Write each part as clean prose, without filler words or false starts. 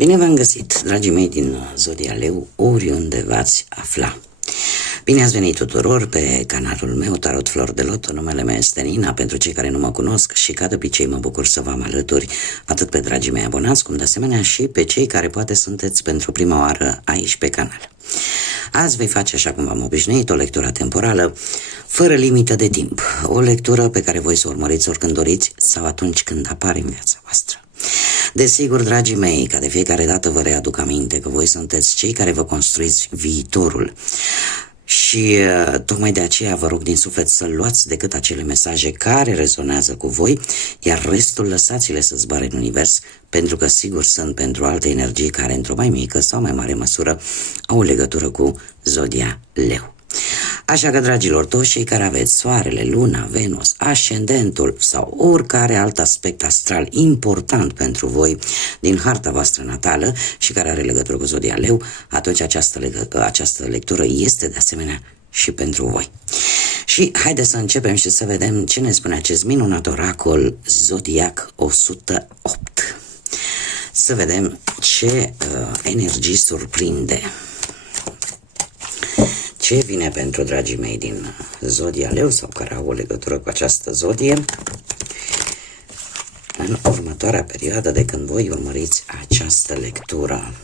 Bine v-am găsit, dragii mei din Zodia Leu, oriunde v-ați afla. Bine ați venit tuturor pe canalul meu Tarot Flor de Lot. Numele meu este Nina, pentru cei care nu mă cunosc, și ca de obicei mă bucur să vă am alături atât pe dragii mei abonați, cum de asemenea și pe cei care poate sunteți pentru prima oară aici pe canal. Azi voi face, așa cum v-am obișnuit, o lectură temporală fără limită de timp, o lectură pe care voi să o urmăriți oricând doriți sau atunci când apare în viața voastră. Desigur, dragii mei, ca de fiecare dată vă readuc aminte că voi sunteți cei care vă construiți viitorul. Și tocmai de aceea vă rog din suflet să luați decât acele mesaje care rezonează cu voi, iar restul lăsați-le să zboare în univers, pentru că sigur sunt pentru alte energii care într-o mai mică sau mai mare măsură au legătură cu Zodia Leu. Așa că, dragilor, toți cei care aveți soarele, luna, Venus, ascendentul sau oricare alt aspect astral important pentru voi din harta voastră natală și care are legătură cu Zodia Leu, atunci această lectură este de asemenea și pentru voi. Și haideți să începem și să vedem ce ne spune acest minunat oracol Zodiac 108. Să vedem ce energii surprinde. Ce vine pentru dragii mei din Zodia Leu sau care au o legătură cu această zodie în următoarea perioadă de când voi urmăriți această lectură.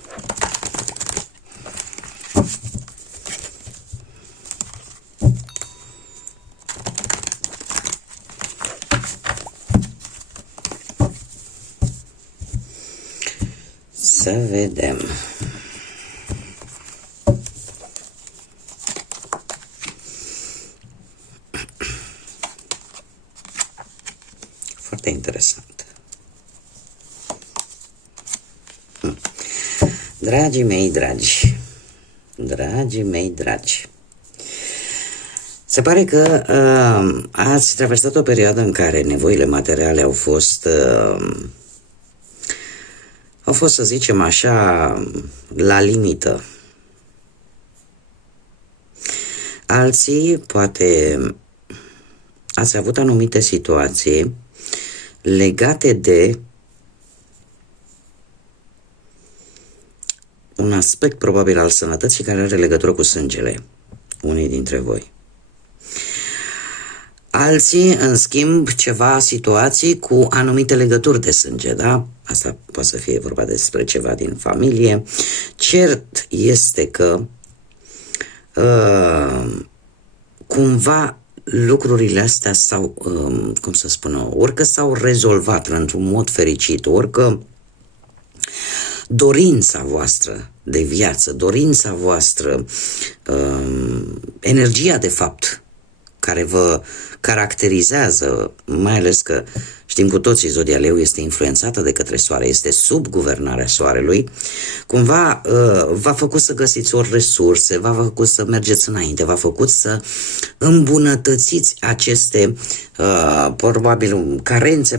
Să vedem. Foarte interesant. Dragii mei dragi, se pare că ați traversat o perioadă în care nevoile materiale au fost, să zicem așa, la limită. Alții, poate, ați avut anumite situații legate de un aspect probabil al sănătății care are legătură cu sângele, unii dintre voi. Alții, în schimb, ceva situații cu anumite legături de sânge, da? Asta poate să fie vorba despre ceva din familie. Cert este că cumva lucrurile astea s-au, orică s-au rezolvat într-un mod fericit, orică dorința voastră de viață, dorința voastră, energia de fapt care vă caracterizează, mai ales că știm cu toții, Zodia Leu este influențată de către soare, este sub guvernarea soarelui, cumva v-a făcut să găsiți ori resurse, v-a făcut să mergeți înainte, v-a făcut să îmbunătățiți aceste probabil carențe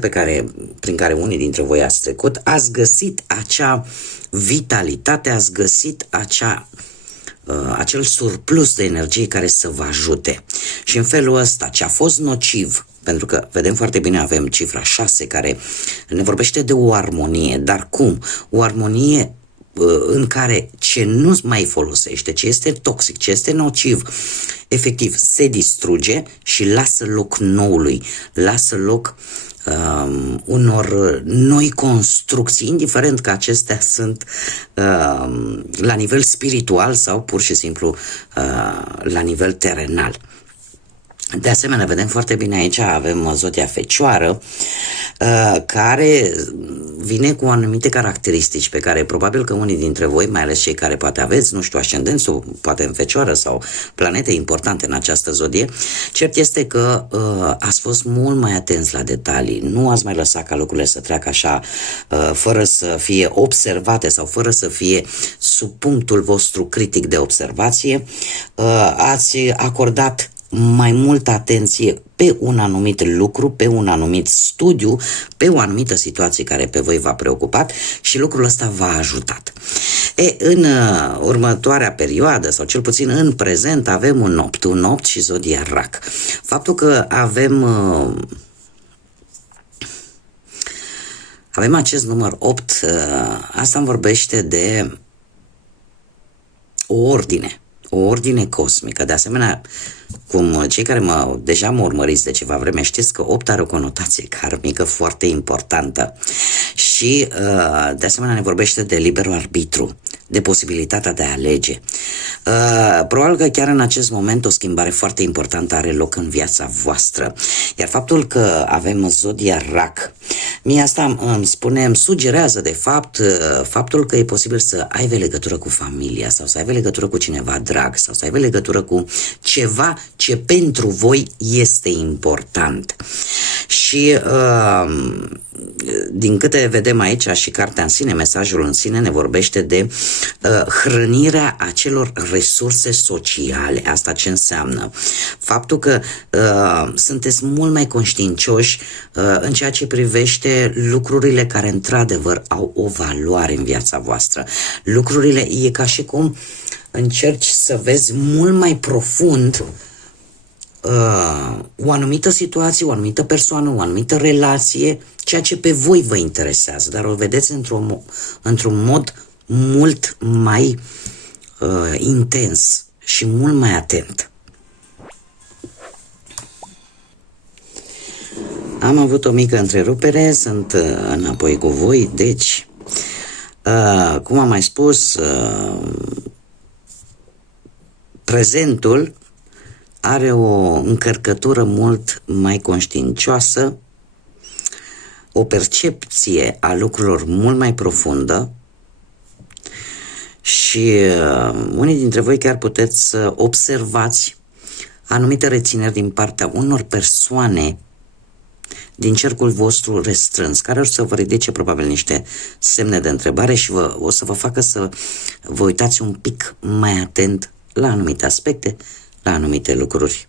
prin care unii dintre voi ați trecut, ați găsit acea vitalitate, ați găsit acel surplus de energie care să vă ajute. Și în felul ăsta, ce a fost nociv, pentru că vedem foarte bine, avem cifra 6 care ne vorbește de o armonie, dar cum? O armonie în care ce nu mai folosește, ce este toxic, ce este nociv, efectiv se distruge și lasă loc noului, lasă loc unor noi construcții, indiferent că acestea sunt la nivel spiritual sau pur și simplu la nivel terenal. De asemenea, vedem foarte bine aici, avem Zodia Fecioară, care vine cu anumite caracteristici pe care probabil că unii dintre voi, mai ales cei care poate aveți, nu știu, ascendentul, poate în Fecioară sau planete importante în această zodie, cert este că ați fost mult mai atenți la detalii, nu ați mai lăsat ca lucrurile să treacă așa, fără să fie observate sau fără să fie sub punctul vostru critic de observație, ați acordat mai multă atenție pe un anumit lucru, pe un anumit studiu, pe o anumită situație care pe voi v-a preocupat și lucrul ăsta v-a ajutat. În următoarea perioadă, sau cel puțin în prezent, avem un 8 și Zodia Rac. Faptul că avem Avem acest număr 8, asta îmi vorbește de o ordine cosmică. De asemenea, cum cei care deja mă urmăriți de ceva vreme, știți că 8 are o conotație karmică foarte importantă și de asemenea ne vorbește de liberul arbitru, de posibilitatea de a alege. Probabil că chiar în acest moment o schimbare foarte importantă are loc în viața voastră. Iar faptul că avem zodia Rac, mie asta îmi sugerează de fapt faptul că e posibil să aibă legătură cu familia sau să aibă legătură cu cineva drag sau să aibă legătură cu ceva ce pentru voi este important. Și din câte vedem aici și cartea în sine, mesajul în sine ne vorbește de hrănirea acelor resurse sociale. Asta ce înseamnă? Faptul că sunteți mult mai conștiincioși în ceea ce privește lucrurile care într-adevăr au o valoare în viața voastră. Lucrurile e ca și cum încerci să vezi mult mai profund o anumită situație, o anumită persoană, o anumită relație, ceea ce pe voi vă interesează, dar o vedeți într-un mod mult mai intens și mult mai atent. Am avut o mică întrerupere, sunt înapoi cu voi, deci, cum am mai spus, prezentul are o încărcătură mult mai conștiincioasă, o percepție a lucrurilor mult mai profundă și unii dintre voi chiar puteți să observați anumite rețineri din partea unor persoane din cercul vostru restrâns, care o să vă ridice probabil niște semne de întrebare și o să vă facă să vă uitați un pic mai atent la anumite aspecte, la anumite lucruri.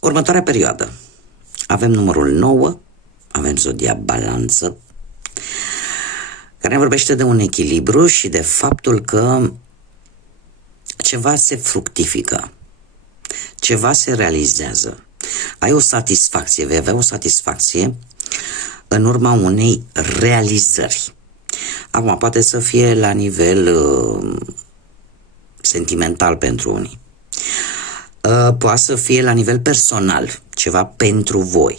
Următoarea perioadă. Avem numărul 9, avem zodia Balanță, care ne vorbește de un echilibru și de faptul că ceva se fructifică, ceva se realizează. Ai o satisfacție, vei avea o satisfacție în urma unei realizări. Acum, poate să fie la nivel sentimental pentru unii. Poate să fie la nivel personal, ceva pentru voi.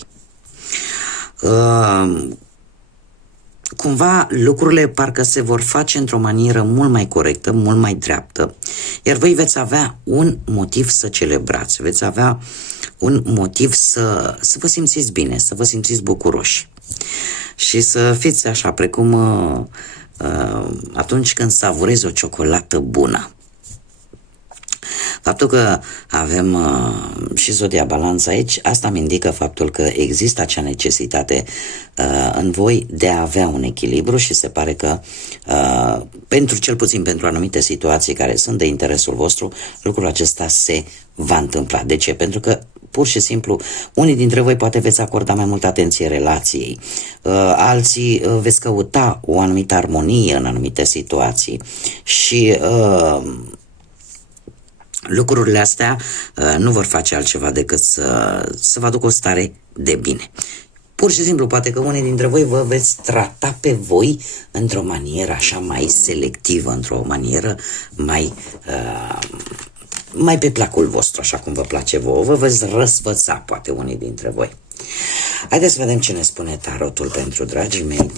Cumva lucrurile parcă se vor face într-o manieră mult mai corectă, mult mai dreaptă, iar voi veți avea un motiv să celebrați, veți avea un motiv să vă simțiți bine, să vă simțiți bucuroși și să fiți așa, precum atunci când savurezi o ciocolată bună. Faptul că avem și zodia Balanță aici, asta îmi indică faptul că există acea necesitate în voi de a avea un echilibru și se pare că cel puțin pentru anumite situații care sunt de interesul vostru, lucrul acesta se va întâmpla. De ce? Pentru că pur și simplu, unii dintre voi poate veți acorda mai multă atenție relației, alții veți căuta o anumită armonie în anumite situații și lucrurile astea nu vor face altceva decât să vă aducă o stare de bine. Pur și simplu, poate că unii dintre voi vă veți trata pe voi într-o manieră așa mai selectivă, într-o manieră mai pe placul vostru, așa cum vă place vouă. Vă veți răsfăța, poate unii dintre voi. Haideți să vedem ce ne spune tarotul pentru dragii mei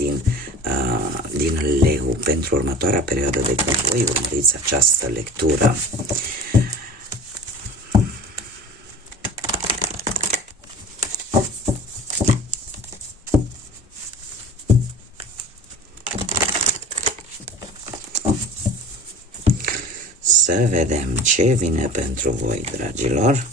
din Leu pentru următoarea perioadă de când voi urmăriți această lectură. Să vedem ce vine pentru voi, dragilor.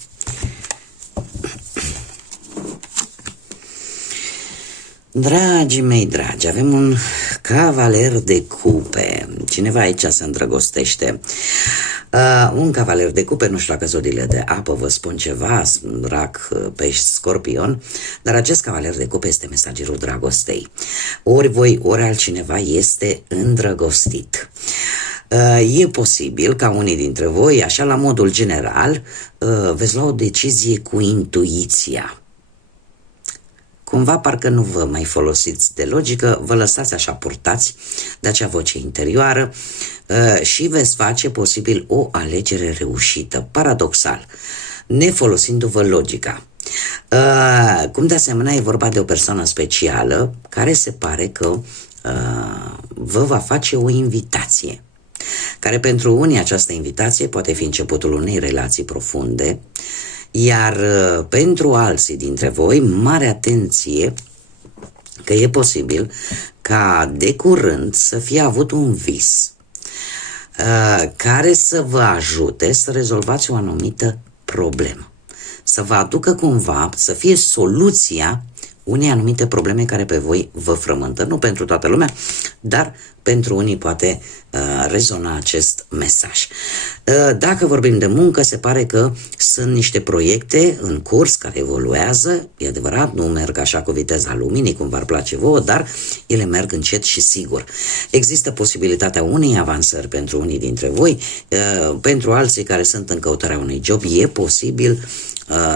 Dragii mei dragi, avem un cavaler de cupe. Cineva aici se îndrăgostește. Un cavaler de cupe, nu știu dacă zodiile de apă vă spun ceva, Rac, Pești, Scorpion, dar acest cavaler de cupe este mesagerul dragostei. Ori voi, ori altcineva este îndrăgostit. E posibil ca unii dintre voi, așa la modul general, veți lua o decizie cu intuiția. cumva parcă nu vă mai folosiți de logică, vă lăsați așa purtați de acea voce interioară și veți face posibil o alegere reușită, paradoxal, nefolosindu-vă logica. Cum de asemenea e vorba de o persoană specială care se pare că vă va face o invitație, care pentru unii această invitație poate fi începutul unei relații profunde, iar pentru alții dintre voi, mare atenție că e posibil ca de curând să fie avut un vis care să vă ajute să rezolvați o anumită problemă, să vă aducă cumva, să fie soluția unei anumite probleme care pe voi vă frământă. Nu pentru toată lumea, dar pentru unii poate rezona acest mesaj. Dacă vorbim de muncă, se pare că sunt niște proiecte în curs care evoluează, e adevărat, nu merg așa cu viteza luminii, cum v-ar place vouă, dar ele merg încet și sigur. Există posibilitatea unei avansări pentru unii dintre voi, pentru alții care sunt în căutarea unui job, e posibil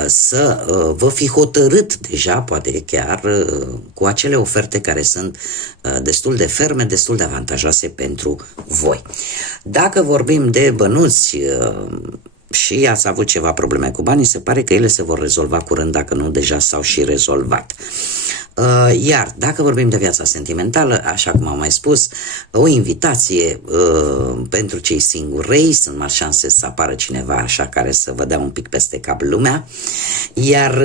să vă fi hotărât deja, poate chiar cu acele oferte care sunt destul de ferme, destul de avantajoase pentru voi. Dacă vorbim de bănuți și ați avut ceva probleme cu banii, se pare că ele se vor rezolva curând, dacă nu deja s-au și rezolvat. Iar dacă vorbim de viața sentimentală, așa cum am mai spus, o invitație pentru cei singurei, sunt mari șanse să apară cineva așa care să vă dea un pic peste cap lumea, iar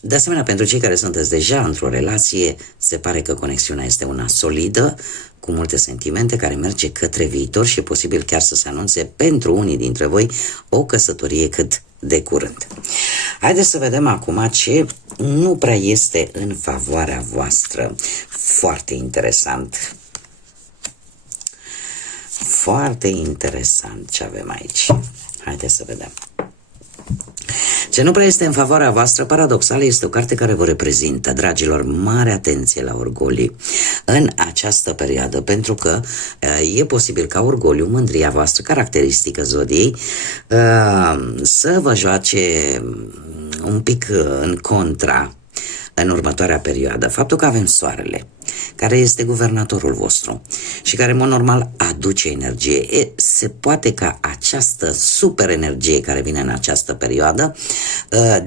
de asemenea pentru cei care sunteți deja într-o relație, se pare că conexiunea este una solidă, cu multe sentimente, care merge către viitor și e posibil chiar să se anunțe pentru unii dintre voi o căsătorie cât de curând. Haideți să vedem acum ce nu prea este în favoarea voastră. Foarte interesant. Foarte interesant ce avem aici. Haideți să vedem. Ce nu prea este în favoarea voastră, paradoxal, este o carte care vă reprezintă, dragilor, mare atenție la orgolii în această perioadă, pentru că e posibil ca orgoliu, mândria voastră, caracteristică zodiei, să vă joace un pic în contra în următoarea perioadă. Faptul că avem soarele, care este guvernatorul vostru și care, în mod normal, aduce energie. Se poate ca această super energie care vine în această perioadă,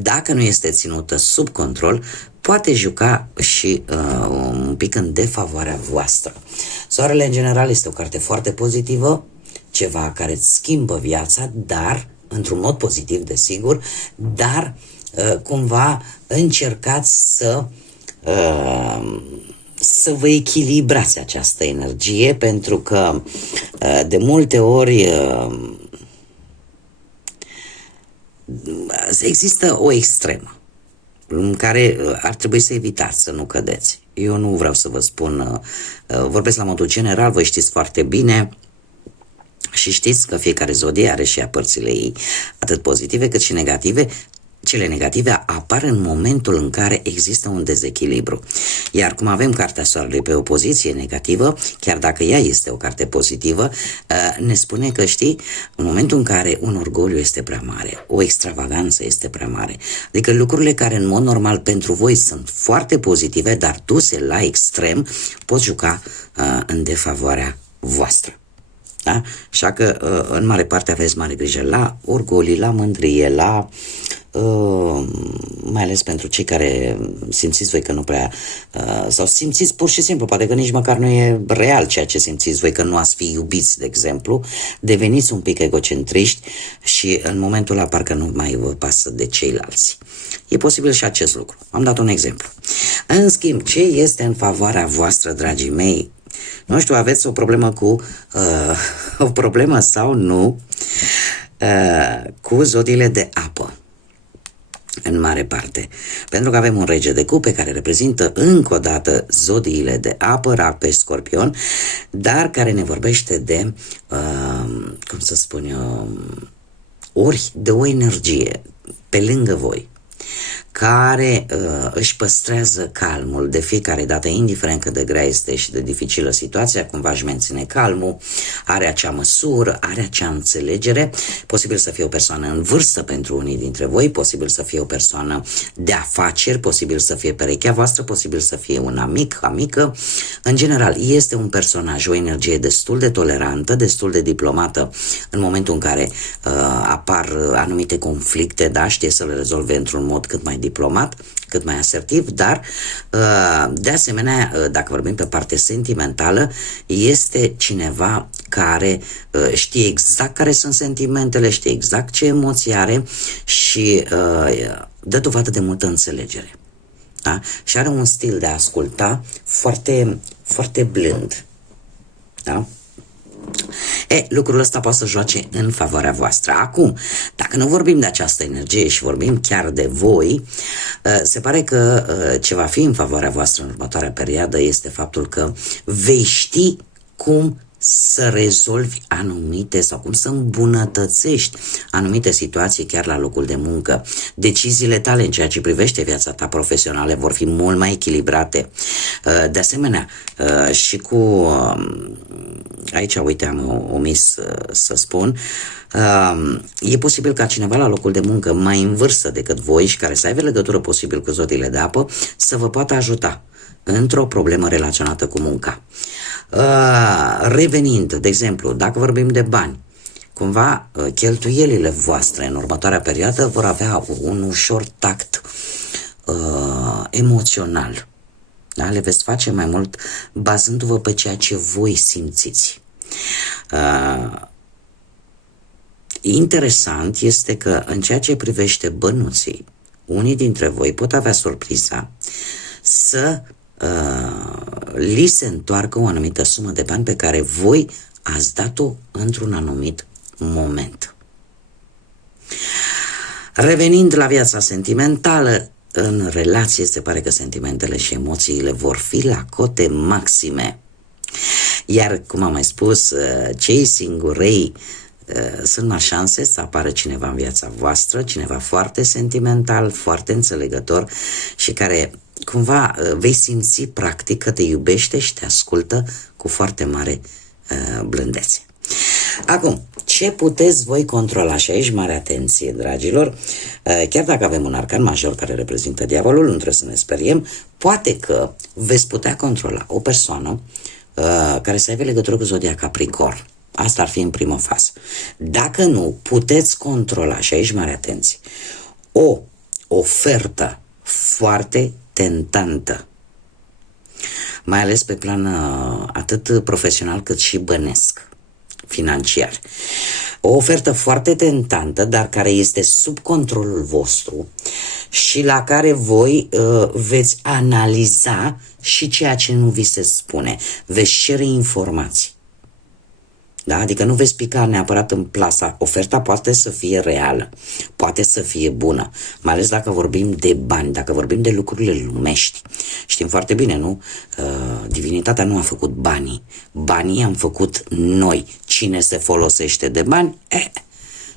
dacă nu este ținută sub control, poate juca și un pic în defavoarea voastră. Soarele, în general, este o carte foarte pozitivă, ceva care îți schimbă viața, dar, într-un mod pozitiv, desigur, dar cumva încercați să vă echilibrați această energie, pentru că de multe ori există o extremă în care ar trebui să evitați să nu cădeți. Eu nu vreau să vă spun, vorbesc la modul general, voi știți foarte bine și știți că fiecare zodie are și ea părțile ei, atât pozitive cât și negative. Cele negative apar în momentul în care există un dezechilibru. Iar cum avem cartea Soarelui pe o poziție negativă, chiar dacă ea este o carte pozitivă, ne spune că, știi, în momentul în care un orgoliu este prea mare, o extravaganță este prea mare, adică lucrurile care în mod normal pentru voi sunt foarte pozitive, dar duse la extrem, pot juca în defavoarea voastră. Da? Așa că în mare parte aveți mare grijă la orgolii, la mândrie, la mai ales pentru cei care simțiți voi că nu prea sau simțiți pur și simplu, poate că nici măcar nu e real ceea ce simțiți voi, că nu ați fi iubiți, de exemplu, deveniți un pic egocentriști și în momentul ăla parcă nu mai vă pasă de ceilalți. E posibil și acest lucru. Am dat un exemplu. În schimb, ce este în favoarea voastră, dragii mei? Nu știu, aveți o problemă cu o problemă sau nu cu zodiile de apă, în mare parte, pentru că avem un rege de cupe care reprezintă încă o dată zodiile de apă, Rac, Scorpion, dar care ne vorbește de cum să spun eu, ori de o energie pe lângă voi care își păstrează calmul de fiecare dată, indiferent cât de grea este și de dificilă situația, cumva își menține calmul, are acea măsură, are acea înțelegere, posibil să fie o persoană în vârstă pentru unii dintre voi, posibil să fie o persoană de afaceri, posibil să fie perechea voastră, posibil să fie un amic, amică. În general, este un personaj, o energie destul de tolerantă, destul de diplomată în momentul în care apar anumite conflicte, da, știe să le rezolve într-un mod cât mai diplomat, cât mai asertiv, dar de asemenea, dacă vorbim pe parte sentimentală, este cineva care știe exact care sunt sentimentele, știe exact ce emoții are și dă dovadă de multă înțelegere. Da? Și are un stil de a asculta foarte, foarte blând. Da? Lucrul ăsta poate să joace în favoarea voastră. Acum, dacă nu vorbim de această energie și vorbim chiar de voi, se pare că ce va fi în favoarea voastră în următoarea perioadă este faptul că vei ști cum să rezolvi anumite sau cum să îmbunătățești anumite situații chiar la locul de muncă. Deciziile tale în ceea ce privește viața ta profesională vor fi mult mai echilibrate. De asemenea, și cu... Aici, uite, am omis să spun, e posibil ca cineva la locul de muncă mai în vârstă decât voi și care să aibă legătură posibil cu zodiile de apă să vă poată ajuta într-o problemă relaționată cu munca. Revenind, de exemplu, dacă vorbim de bani, cumva cheltuielile voastre în următoarea perioadă vor avea un ușor tact emoțional. Da? Le veți face mai mult bazându-vă pe ceea ce voi simțiți. Interesant este că în ceea ce privește bănuții, unii dintre voi pot avea surpriza să li se întoarcă o anumită sumă de bani pe care voi ați dat-o într-un anumit moment. Revenind la viața sentimentală, în relație se pare că sentimentele și emoțiile vor fi la cote maxime. Iar, cum am mai spus, cei singurei sunt mai șanse să apară cineva în viața voastră, cineva foarte sentimental, foarte înțelegător și care cumva vei simți practic că te iubește și te ascultă cu foarte mare blândețe. Acum, ce puteți voi controla? Și aici mare atenție, dragilor, chiar dacă avem un arcan major care reprezintă diavolul, nu trebuie să ne speriem, poate că veți putea controla o persoană care să aibă legătură cu zodia Capricorn. Asta ar fi în primă fază. Dacă nu, puteți controla, și aici mare atenție, o ofertă foarte tentantă, mai ales pe plan atât profesional cât și bănesc, financiar. O ofertă foarte tentantă, dar care este sub controlul vostru și la care voi veți analiza și ceea ce nu vi se spune. Veți cere informații. Da? Adică nu veți pica neapărat în plasa. Oferta poate să fie reală, poate să fie bună, mai ales dacă vorbim de bani, dacă vorbim de lucrurile lumești. Știm foarte bine, nu? Divinitatea nu a făcut banii. Banii am făcut noi. Cine se folosește de bani?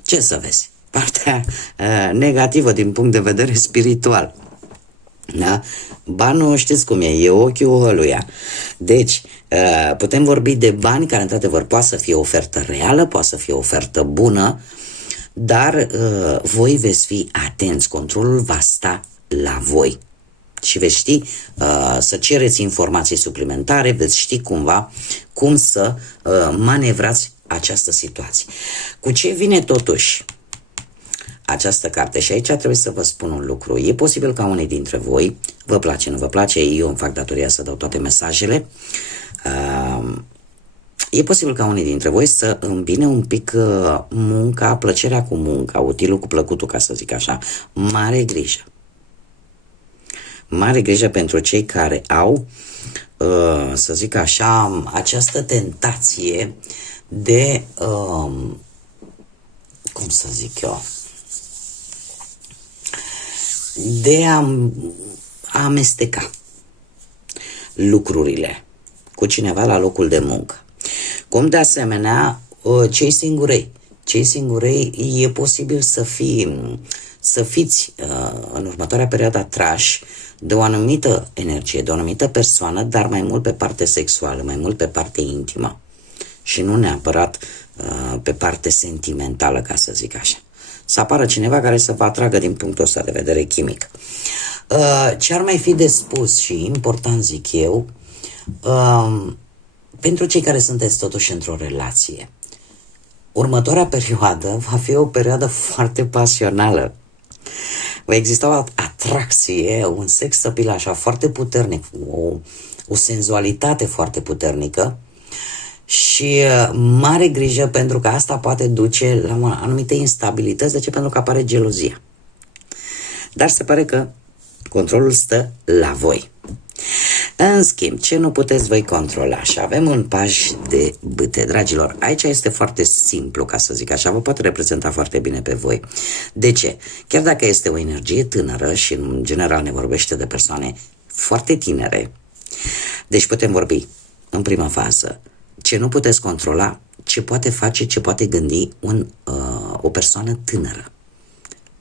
Ce să vezi? Partea negativă din punct de vedere spiritual. Da? Banul știți cum e ochiul ăluia. Deci, putem vorbi de bani care într-adevăr poate să fie o ofertă reală, poate să fie o ofertă bună, dar voi veți fi atenți, controlul va sta la voi. Și veți ști să cereți informații suplimentare, veți ști cumva cum să manevrați această situație. Cu ce vine totuși această carte? Și aici trebuie să vă spun un lucru. E posibil ca unii dintre voi, vă place, nu vă place, eu îmi fac datoria să dau toate mesajele, e posibil ca unii dintre voi să îmbine un pic munca, plăcerea cu munca, utilul cu plăcutul, ca să zic așa. Mare grijă. Mare grijă pentru cei care au, să zic așa, această tentație de, cum să zic eu, de a amesteca lucrurile cu cineva la locul de muncă. Cum de asemenea, cei singurei e posibil să fiți în următoarea perioadă atrași de o anumită energie, de o anumită persoană, dar mai mult pe parte sexuală, mai mult pe parte intimă și nu neapărat pe parte sentimentală, ca să zic așa. Să apară cineva care să vă atragă din punctul ăsta de vedere chimic. Ce ar mai fi de spus și important, zic eu, pentru cei care sunteți totuși într-o relație, următoarea perioadă va fi o perioadă foarte pasională. Va exista o atracție, un sex appeal așa foarte puternic, o senzualitate foarte puternică și mare grijă, pentru că asta poate duce la anumite instabilități. De ce? Pentru că apare gelozia. Dar se pare că controlul stă la voi. În schimb, ce nu puteți voi controla? Și avem un paj de bâte. Dragilor, aici este foarte simplu, ca să zic așa, vă poate reprezenta foarte bine pe voi. De ce? Chiar dacă este o energie tânără și în general ne vorbește de persoane foarte tinere, deci putem vorbi în prima fază ce nu puteți controla, ce poate face, ce poate gândi o persoană tânără.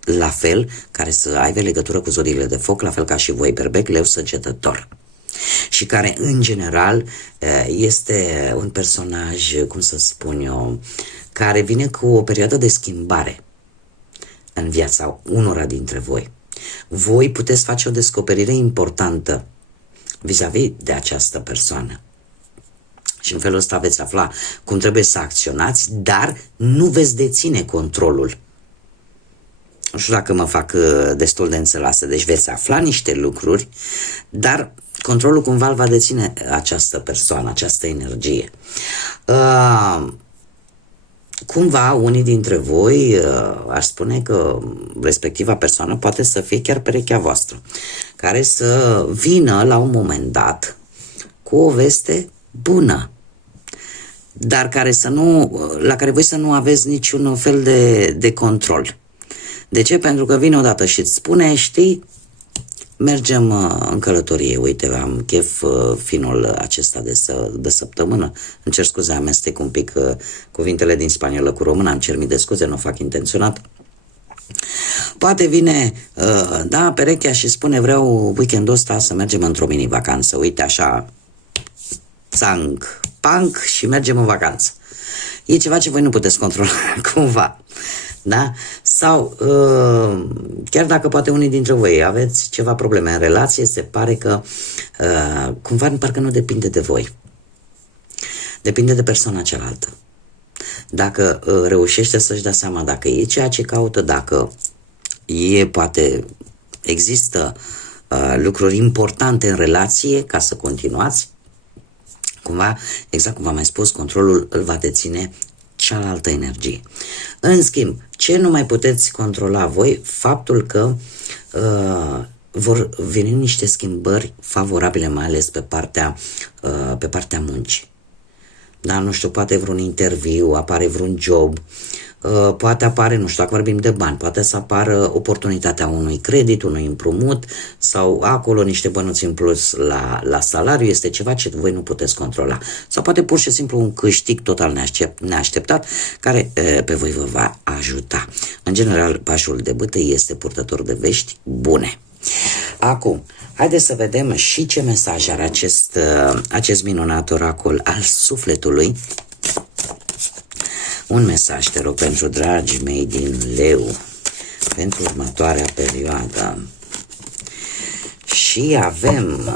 La fel, care să aibă legătură cu zodiile de foc, la fel ca și voi, berbec, leu, săgetător. Și care, în general, este un personaj, cum să spun eu, care vine cu o perioadă de schimbare în viața unora dintre voi. Voi puteți face o descoperire importantă vis-a-vis de această persoană. Și în felul ăsta veți afla cum trebuie să acționați, dar nu veți deține controlul. Nu știu dacă mă fac destul de înțeleasă. Deci veți afla niște lucruri, dar controlul cumva îl va deține această persoană, această energie. Cumva, unii dintre voi aș spune că respectiva persoană poate să fie chiar perechea voastră, care să vină la un moment dat cu o veste bună, dar la care voi să nu aveți niciun fel de control. De ce? Pentru că vine odată și îți spune, știi, mergem în călătorie, uite, am chef finul acesta de săptămână. Îmi cer scuze, amestec un pic cuvintele din spaniolă cu română, am cer mii de scuze, nu o fac intenționat. Poate vine, perechea și spune, vreau weekendul ăsta să mergem într-o mini-vacanță, uite așa, țang, panc și mergem în vacanță. E ceva ce voi nu puteți controla, cumva. Da? Sau chiar dacă poate unii dintre voi aveți ceva probleme în relație, se pare că cumva parcă nu depinde de voi. Depinde de persoana cealaltă. Dacă reușește să-și dea seama dacă e ceea ce caută, dacă poate există lucruri importante în relație ca să continuați, cumva, exact cum v-am mai spus, controlul îl va deține cealaltă energie. În schimb, ce nu mai puteți controla voi? Faptul că vor veni niște schimbări favorabile, mai ales pe partea muncii. Da, nu știu, poate vreun interviu, apare vreun job, poate apare, nu știu, dacă vorbim de bani, poate să apară oportunitatea unui credit, unui împrumut sau acolo niște bănuți în plus la salariu, este ceva ce voi nu puteți controla. Sau poate pur și simplu un câștig total neașteptat care pe voi vă va ajuta. În general, pașul de bâte este purtător de vești bune. Acum, haideți să vedem și ce mesaj are acest minunat oracol al sufletului. Un mesaj, te rog, pentru dragii mei din Leu, pentru următoarea perioadă. Și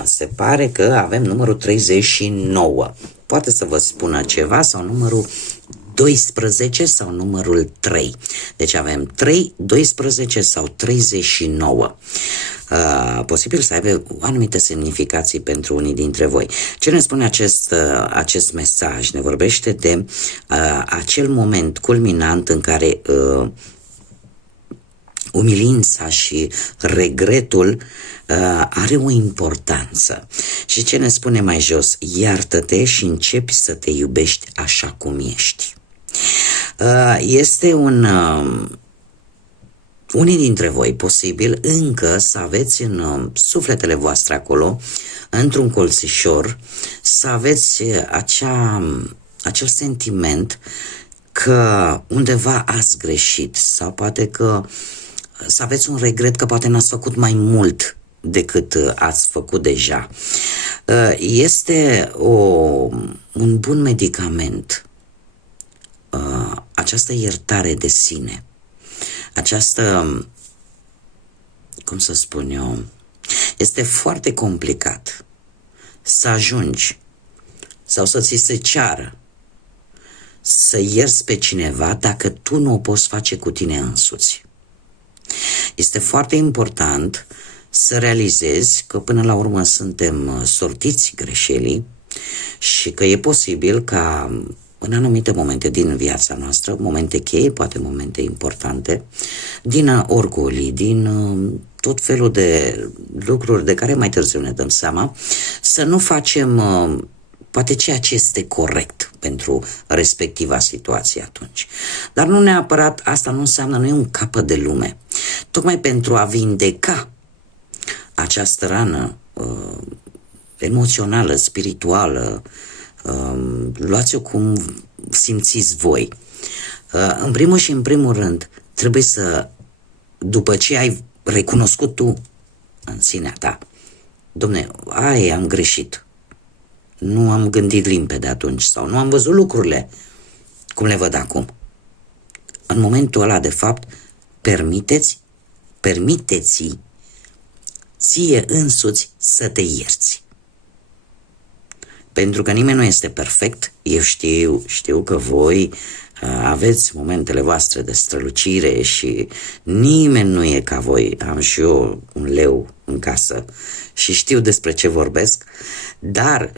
se pare că avem numărul 39. Poate să vă spună ceva, sau numărul 12 sau numărul 3. Deci avem 3, 12 sau 39. Posibil să aibă anumite semnificații pentru unii dintre voi. Ce ne spune acest mesaj? Ne vorbește de acel moment culminant în care umilința și regretul are o importanță. Și ce ne spune mai jos? Iartă-te și începi să te iubești așa cum ești. Este unii dintre voi, posibil, încă să aveți în sufletele voastre acolo, într-un colțișor, să aveți acel sentiment că undeva ați greșit sau poate că să aveți un regret că poate n-ați făcut mai mult decât ați făcut deja. Este un bun medicament această iertare de sine, această, cum să spun eu, este foarte complicat să ajungi sau să ți se ceară să ierți pe cineva dacă tu nu o poți face cu tine însuți. Este foarte important să realizezi că până la urmă suntem sortiți greșelii și că e posibil ca în anumite momente din viața noastră, momente cheie, poate momente importante, din orgolii, din tot felul de lucruri de care mai târziu ne dăm seama, să nu facem poate ceea ce este corect pentru respectiva situație atunci. Dar nu neapărat, asta nu înseamnă, nu e un capăt de lume. Tocmai pentru a vindeca această rană emoțională, spirituală, luați-o cum simțiți voi. În primul și în primul rând, trebuie să, după ce ai recunoscut tu în sinea ta, Dom'le, am greșit, nu am gândit limpede atunci sau nu am văzut lucrurile cum le văd acum. În momentul ăla, de fapt, permiteți ție însuți să te ierți. Pentru că nimeni nu este perfect. Eu știu că voi aveți momentele voastre de strălucire și nimeni nu e ca voi. Am și eu un leu în casă și știu despre ce vorbesc, dar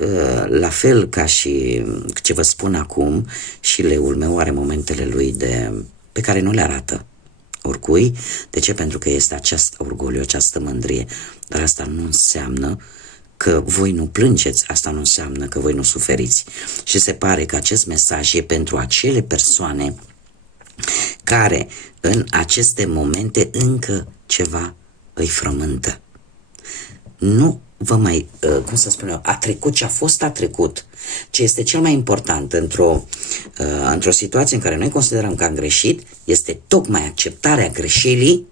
la fel ca și ce vă spun acum, și leul meu are momentele lui pe care nu le arată oricui. De ce? Pentru că este acest orgoliu, această mândrie. Dar asta nu înseamnă că voi nu plângeți, asta nu înseamnă că voi nu suferiți. Și se pare că acest mesaj e pentru acele persoane care în aceste momente încă ceva îi frământă. Nu vă mai, cum să spun eu, a trecut ce a fost, a trecut. Ce este cel mai important într-o situație în care noi considerăm că am greșit, este tocmai acceptarea greșelii,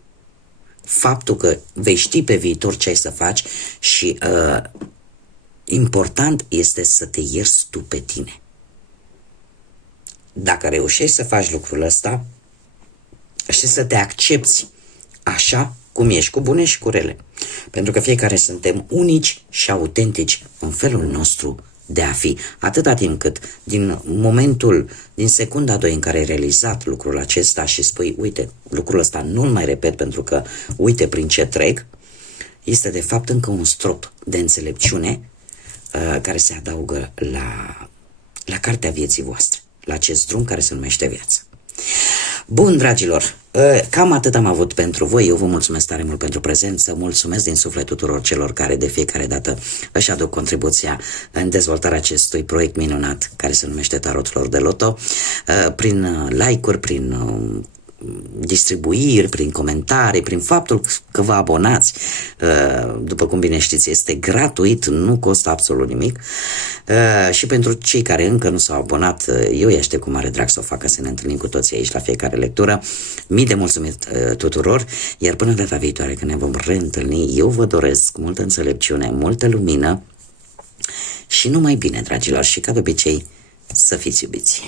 faptul că vei ști pe viitor ce ai să faci și important este să te ierți tu pe tine. Dacă reușești să faci lucrul ăsta și să te accepti așa cum ești, cu bune și cu rele, pentru că fiecare suntem unici și autentici în felul nostru de a fi, atâta timp cât din secunda 2 în care ai realizat lucrul acesta și spui, uite, lucrul ăsta nu-l mai repet pentru că uite prin ce trec, este de fapt încă un strop de înțelepciune care se adaugă la cartea vieții voastre, la acest drum care se numește viață. Bun, dragilor, cam atât am avut pentru voi. Eu vă mulțumesc tare mult pentru prezență, mulțumesc din suflet tuturor celor care de fiecare dată își aduc contribuția în dezvoltarea acestui proiect minunat care se numește Tarot Flor de Loto, prin like-uri, prin distribuiri, prin comentarii, prin faptul că vă abonați, după cum bine știți, este gratuit, nu costă absolut nimic, și pentru cei care încă nu s-au abonat, eu îi aștept cu mare drag să o facă, să ne întâlnim cu toții aici la fiecare lectură. Mii de mulțumiri tuturor, iar până data viitoare când ne vom reîntâlni, eu vă doresc multă înțelepciune, multă lumină și numai bine, dragilor, și ca de obicei să fiți iubiți.